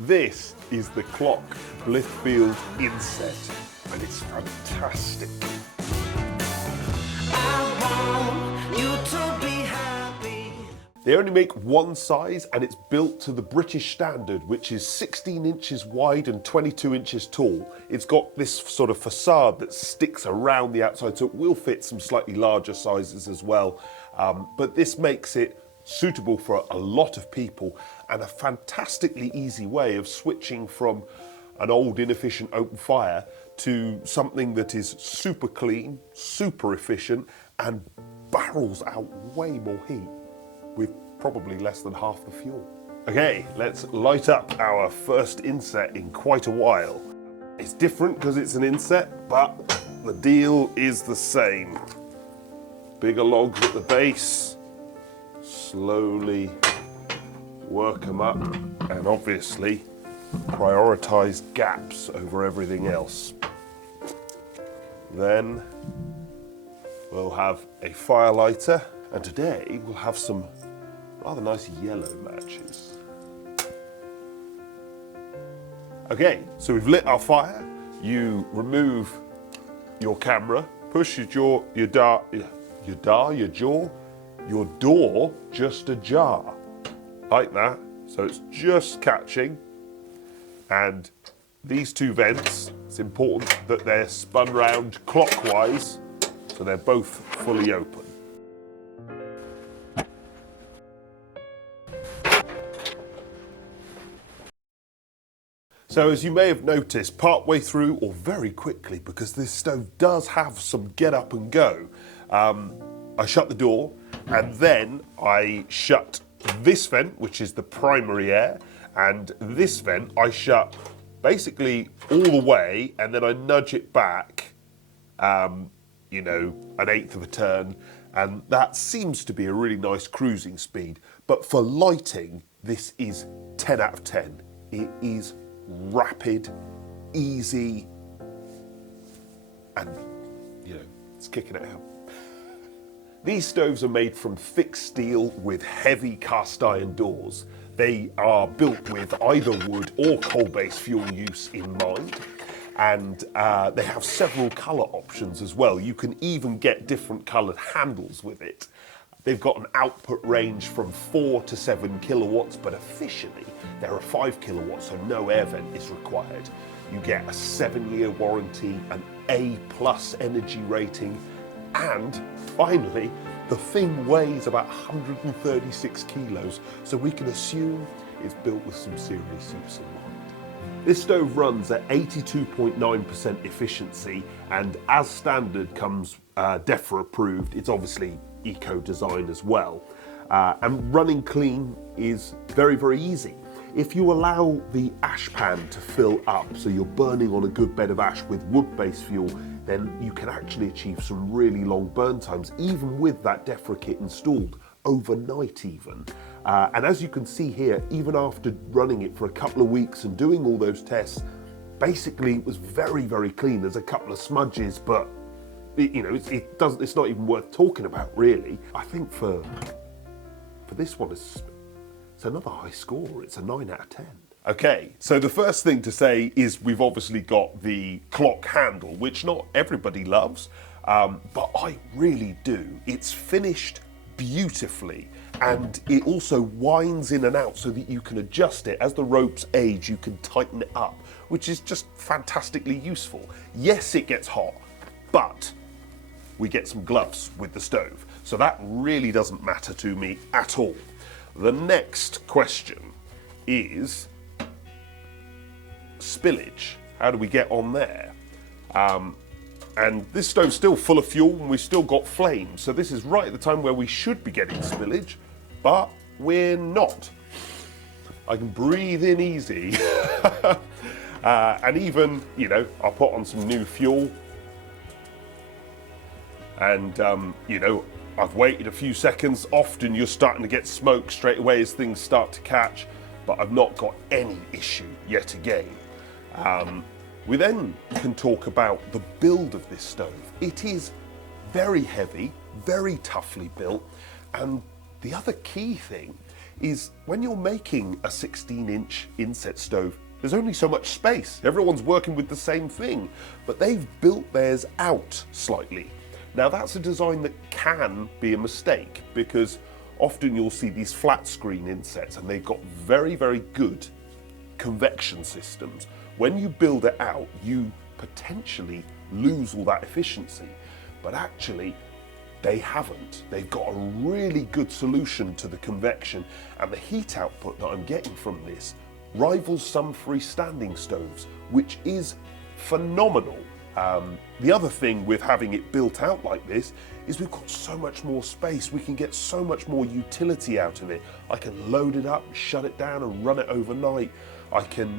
This is the Clock Blithfield inset, and it's fantastic. They only make one size, and it's built to the British standard, which is 16 inches wide and 22 inches tall. It's got this sort of facade that sticks around the outside, so it will fit some slightly larger sizes as well. But this makes it suitable for a lot of people and a fantastically easy way of switching from an old inefficient open fire to something that is super clean, super efficient, and barrels out way more heat with probably less than half the fuel. Okay, let's light up our first inset in quite a while. It's different because it's an inset, but the deal is the same. Bigger logs at the base, slowly work them up, and obviously prioritize gaps over everything else. Then we'll have a fire lighter, and today we'll have some rather nice yellow matches. Okay, so we've lit our fire. You remove your camera, push your door just ajar, like that. So it's just catching. And these two vents, it's important that they're spun round clockwise, so they're both fully open. So as you may have noticed, partway through, or very quickly, because this stove does have some get up and go, I shut the door, and then I shut this vent, which is the primary air, and this vent I shut basically all the way, and then I nudge it back, you know, an eighth of a turn, and that seems to be a really nice cruising speed. But for lighting, this is 10 out of 10. It is rapid, easy, and, you know, it's kicking it out. These stoves are made from thick steel with heavy cast iron doors. They are built with either wood or coal-based fuel use in mind, and they have several colour options as well. You can even get different coloured handles with it. They've got an output range from 4 to 7 kilowatts, but officially there are 5 kilowatts, so no air vent is required. You get a 7-year warranty, an A+ energy rating, and finally, the thing weighs about 136 kilos, so we can assume it's built with some serious use in mind. This stove runs at 82.9% efficiency, and as standard comes DEFRA approved. It's obviously eco-design as well. And running clean is very, very easy. If you allow the ash pan to fill up, so you're burning on a good bed of ash with wood-based fuel, then you can actually achieve some really long burn times, even with that DEFRA kit installed, overnight even. And as you can see here, even after running it for a couple of weeks and doing all those tests, basically it was very, very clean. There's a couple of smudges, but you know, it's not even worth talking about, really. I think for this one, it's another high score. It's a 9 out of 10. Okay, so the first thing to say is we've obviously got the clock handle, which not everybody loves, but I really do. It's finished beautifully, and it also winds in and out so that you can adjust it. As the ropes age, you can tighten it up, which is just fantastically useful. Yes, it gets hot, but we get some gloves with the stove, so that really doesn't matter to me at all. The next question is spillage. How do we get on there? And this stove's still full of fuel and we've still got flames, so this is right at the time where we should be getting spillage, but we're not. I can breathe in easy. And even, you know, I'll put on some new fuel, and you know, I've waited a few seconds. Often you're starting to get smoke straight away as things start to catch, but I've not got any issue yet again. We then can talk about the build of this stove. It is very heavy, very toughly built, and the other key thing is when you're making a 16-inch inset stove, there's only so much space. Everyone's working with the same thing, but they've built theirs out slightly. Now that's a design that can be a mistake, because often you'll see these flat screen insets and they've got very, very good convection systems. When you build it out, you potentially lose all that efficiency, but actually they haven't. They've got a really good solution to the convection, and the heat output that I'm getting from this rivals some freestanding stoves, which is phenomenal. The other thing with having it built out like this is we've got so much more space. We can get so much more utility out of it. I can load it up, shut it down and run it overnight. I can,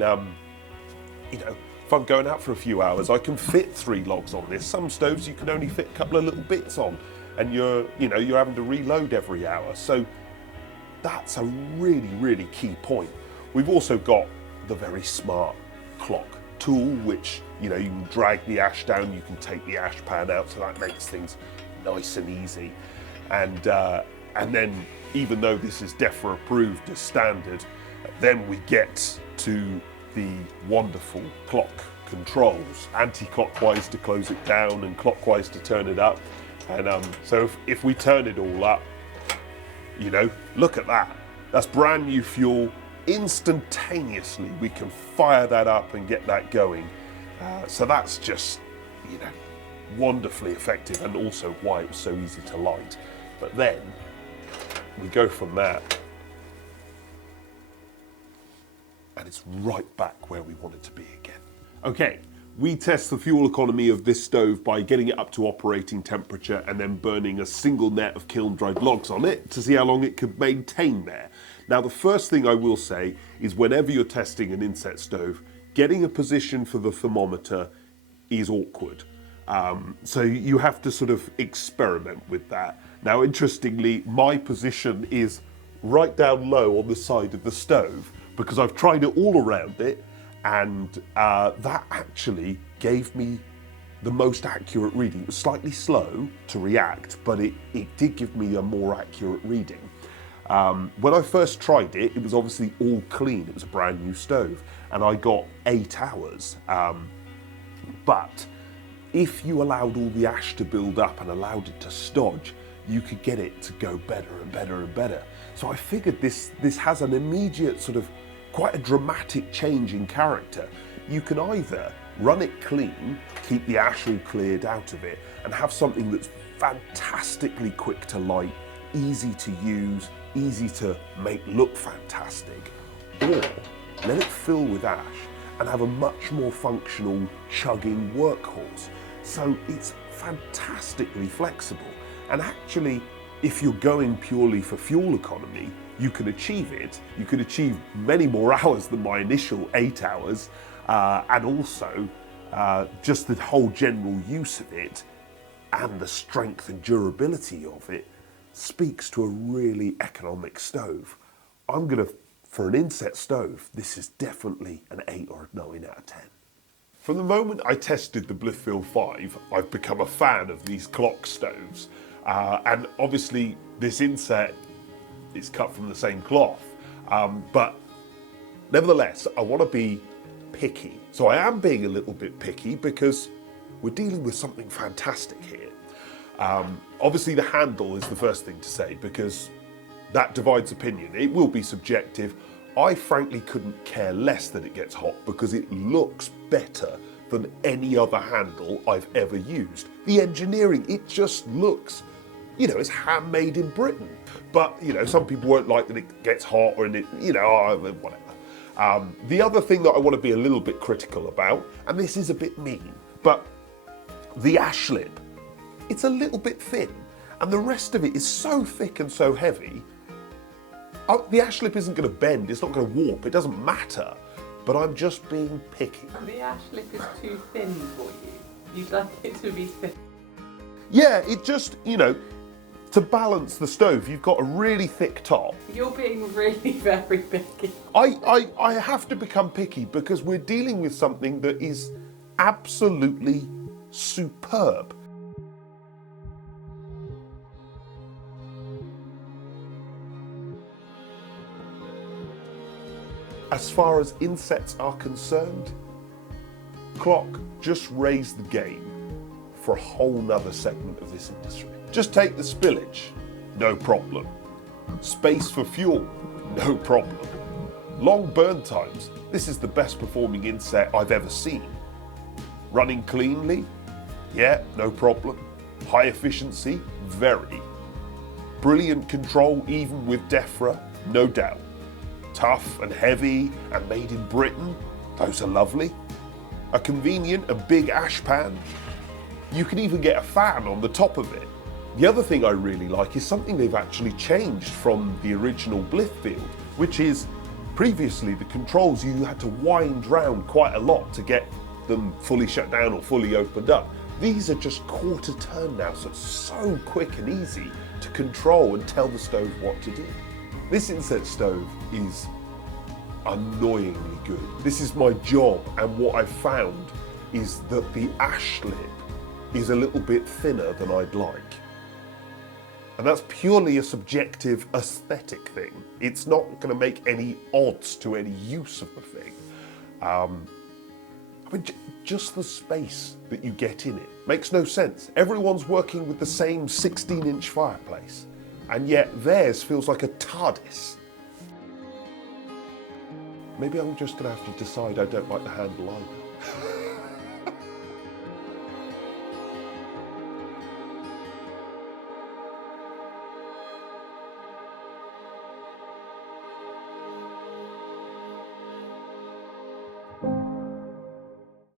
if I'm going out for a few hours, I can fit 3 logs on this. Some stoves you can only fit a couple of little bits on, and you're having to reload every hour. So that's a really, really key point. We've also got the very smart clock tool, which you can drag the ash down, you can take the ash pan out, so that makes things nice and easy. And then, even though this is DEFRA approved as standard, then we get to the wonderful clock controls, anti-clockwise to close it down and clockwise to turn it up. And so if we turn it all up, look at that. That's brand new fuel. Instantaneously we can fire that up and get that going. So that's just, wonderfully effective, and also why it was so easy to light. But then we go from that, and it's right back where we want it to be again. Okay, we test the fuel economy of this stove by getting it up to operating temperature and then burning a single net of kiln-dried logs on it to see how long it could maintain there. Now, the first thing I will say is whenever you're testing an inset stove, getting a position for the thermometer is awkward. So you have to sort of experiment with that. Now, interestingly, my position is right down low on the side of the stove because I've tried it all around it, and that actually gave me the most accurate reading. It was slightly slow to react, but it did give me a more accurate reading. When I first tried it, it was obviously all clean. It was a brand new stove, and I got 8 hours. But if you allowed all the ash to build up and allowed it to stodge, you could get it to go better and better and better. So I figured this has an immediate sort of quite a dramatic change in character. You can either run it clean, keep the ash all cleared out of it, and have something that's fantastically quick to light, easy to use, easy to make look fantastic, or let it fill with ash and have a much more functional chugging workhorse. So it's fantastically flexible, and actually if you're going purely for fuel economy, you can achieve it. You could achieve many more hours than my initial 8 hours, and also just the whole general use of it and the strength and durability of it speaks to a really economic stove. For an inset stove, this is definitely an 8 or a 9 out of 10. From the moment I tested the Blithfield 5, I've become a fan of these clock stoves. And obviously this inset is cut from the same cloth. But nevertheless, I want to be picky. So I am being a little bit picky because we're dealing with something fantastic here. Obviously the handle is the first thing to say because that divides opinion. It will be subjective. I frankly couldn't care less that it gets hot because it looks better than any other handle I've ever used. The engineering, it just looks, it's handmade in Britain. But, some people won't like that it gets hot or whatever. The other thing that I want to be a little bit critical about, and this is a bit mean, but the ash lip, it's a little bit thin, and the rest of it is so thick and so heavy. The ash lip isn't going to bend, it's not going to warp, it doesn't matter, but I'm just being picky. The ash lip is too thin for you. You'd like it to be thick. Yeah, it just, to balance the stove, you've got a really thick top. You're being really very picky. I have to become picky because we're dealing with something that is absolutely superb. as far as insets are concerned, Clock just raised the game for a whole nother segment of this industry. Just take the spillage, no problem. Space for fuel, no problem. Long burn times, this is the best performing inset I've ever seen. Running cleanly, yeah, no problem. High efficiency, very. Brilliant control even with DEFRA, no doubt. Tough and heavy and made in Britain, those are lovely. A convenient and big ash pan. You can even get a fan on the top of it. The other thing I really like is something they've actually changed from the original Blithfield, which is previously the controls you had to wind round quite a lot to get them fully shut down or fully opened up. These are just quarter turn now, so it's so quick and easy to control and tell the stove what to do. This inset stove is annoyingly good. This is my job, and what I've found is that the ash slip is a little bit thinner than I'd like. And that's purely a subjective aesthetic thing. It's not going to make any odds to any use of the thing. I mean, just the space that you get in it makes no sense. Everyone's working with the same 16-inch fireplace, and yet theirs feels like a TARDIS. Maybe I'm just going to have to decide I don't like the handle either.